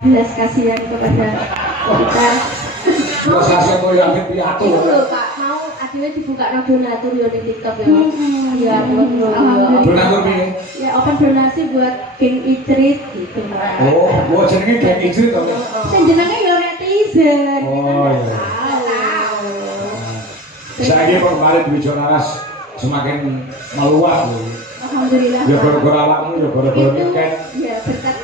belas kasihan kepada dokter. Proses mau yang piatu. Itu lho Pak, mau akhirnya dibuka donatur ya di TikTok ya. Iya, Donatur piye? Ya open donasi buat King Idrit gitu. Oh, gua jenenge King Idrit to. Sing jenenge ya netizen. Oh iya. Saya kemarin di Jonaras semakin meluas loh. Alhamdulillah. Ya gara-gara awakmu ya gara-gara tiket. Ya berkat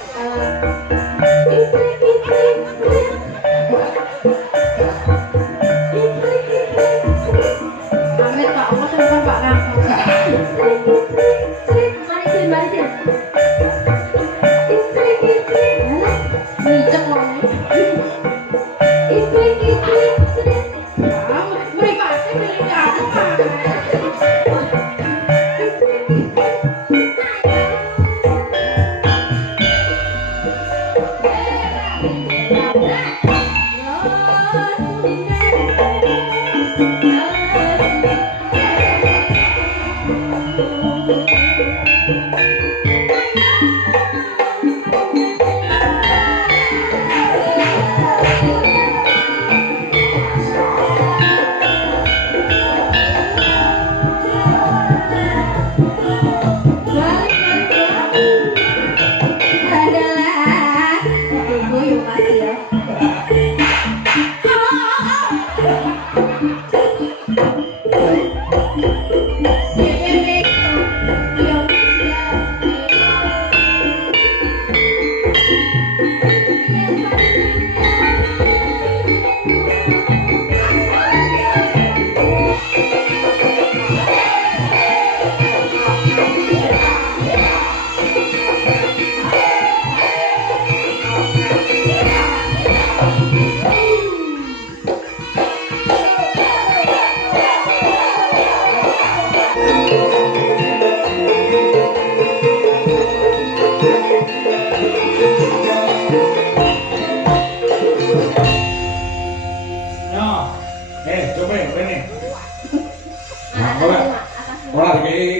Amin Pak, Allah senang Pak Kang. Mari. Ngicek loh nih. Meripatnya pilih ke atas Pak.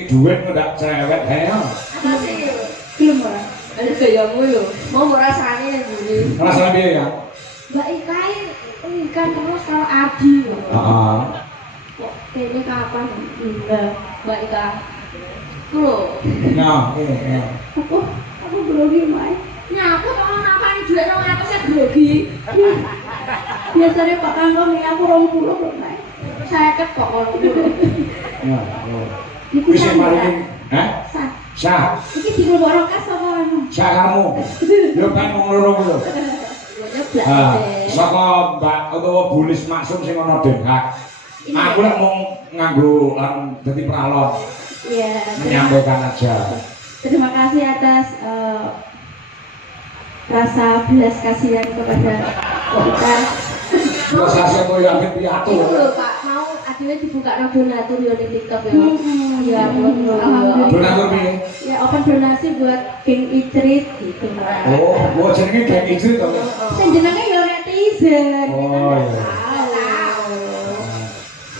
Duit nggak cerewet ya? Belum ora. Ada gayamu lho. Mau rasane nek mburi. Rasane piye ya? Mbak Ikai kan terus kalau Adi lho. Heeh. Kok dene kapan? Enggak, Mbak Ika. Lho. Nah, iya. Aku grogi mae. Nyapu kok napani duit 200 e grogi. Biasanya Pak Kangkong ini aku 20 kok mae. 50 kok 20. Ya, bisa maring, sah. Iki digolong kas apa anu? Sah kamu. Yo kan wong loro lho. Saka Mbak utawa Bulis Maksum sing ana Den Haag. Aku lek mau nganggo dadi pralon. Iya. Menyampaikan aja. Terima kasih atas rasa belas kasihan kepada dokter. Proses mau yang piatu. Itu lho Pak, mau akhirnya dibuka donatur ya di TikTok ya. Iya, Donatur piye? Ya open donasi buat King Idrit gitu. Oh, gua jenenge King Idrit to. Sing jenenge ya netizen. Oh iya.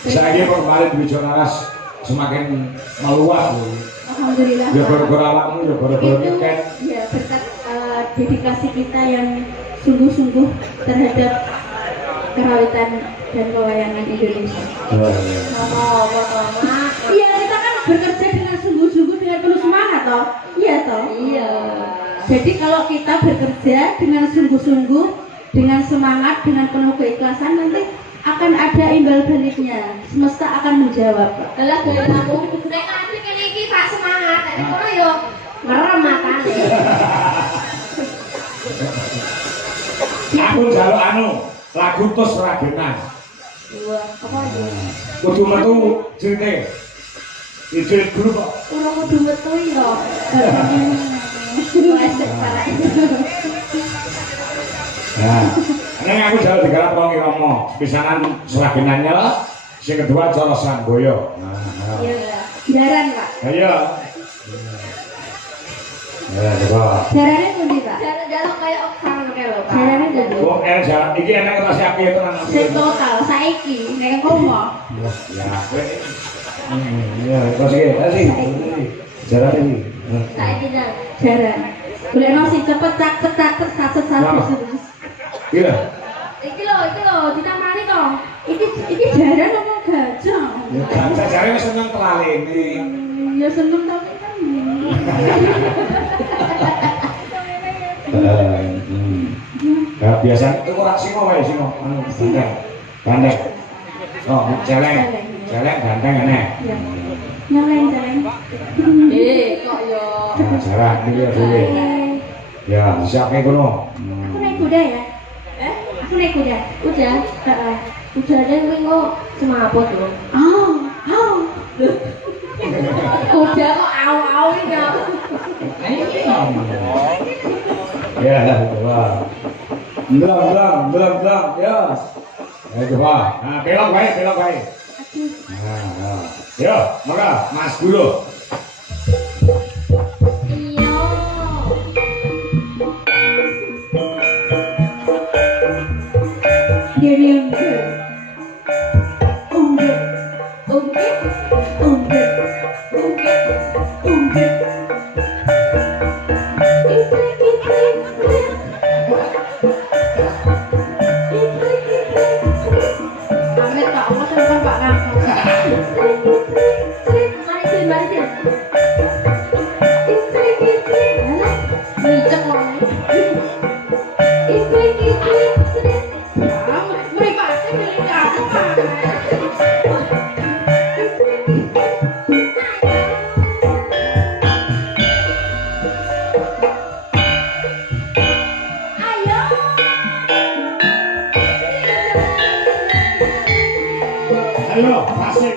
Saya kemarin di Jonaras semakin meluas loh. Alhamdulillah. Ya gara-gara awakmu ya gara-gara tiket. Ya berkat dedikasi kita yang sungguh-sungguh terhadap kerawitan dan pewayangan Indonesia. Oh iya. Iya, kita kan bekerja dengan sungguh-sungguh dengan penuh semangat toh. Iya toh? Iya. Jadi kalau kita bekerja dengan sungguh-sungguh, dengan semangat, dengan penuh keikhlasan, nanti akan ada imbal baliknya. Semesta akan menjawab. Lah gaya aku nek nanti kene iki tak semangat, nek kono yo merem matane. Aku njaluk anu, lagu tos ragenan. Wah, apa itu? Kudu metu cerite. Ijil guru kok. Ora kudu metu yo. Nah, ini aku jauh digarap wong Irama. Pisanan seragenannya, sing kedua Colosan Boyo. Iya, jaran Pak. Ayo. Ya, coba. Jarane pundi Pak? Jaran kayak oksan kayak lho Pak. Jarane pundi? Wong jalan iki enak ngerasa api tenan. Sing total saiki nek komo. Ya, ya, terus iki, jalan iki. Saiki jaran. Golekno sing cepet caket saset. Iya. Iki lho ditamani to. Iki jaran apa gajah? Ya gajah jare wis seneng telalene. Ya seneng tapi kan. Ya biasa itu orang singo wae singo. Gandeng. Oh, celeng gandeng aneh. Nyeleng. Kok yo. Nah, jarak iki ya dhewe. Ya, siapke kono. Aku naik kuda ya? Aku naik kuda. Udah? Heeh. Udah deh kuwi kok semaput lho. Kuda kok au iki ya. Ya, coba. Belum, ya. Ayo coba. Nah, belok baik. Nah. Yo, maka Mas Guru. Ayo, asik,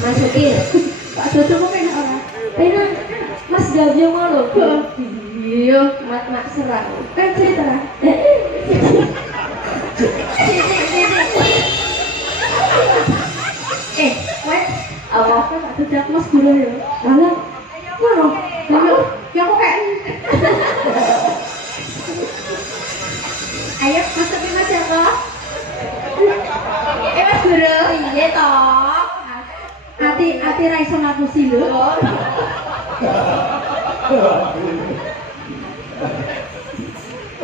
Masukin. Pak Dodo kok penak ora? Penak. Mas Gavio ngono. Iya, mak serang. Kan cerita. Wes, apa Pak Dodo Mas Guru ya? Lah, ngono. Ayo, ya kok kayak. Ayo masukin Mas Joko. Mas Guru, iya toh. Ati ra iso ngapusi lho.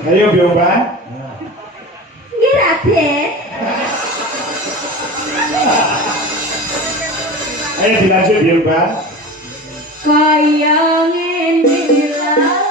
Ayo Biomban. Nggih, Raden. Ayo dilanjut ya, Bang. Kaya ngene lah.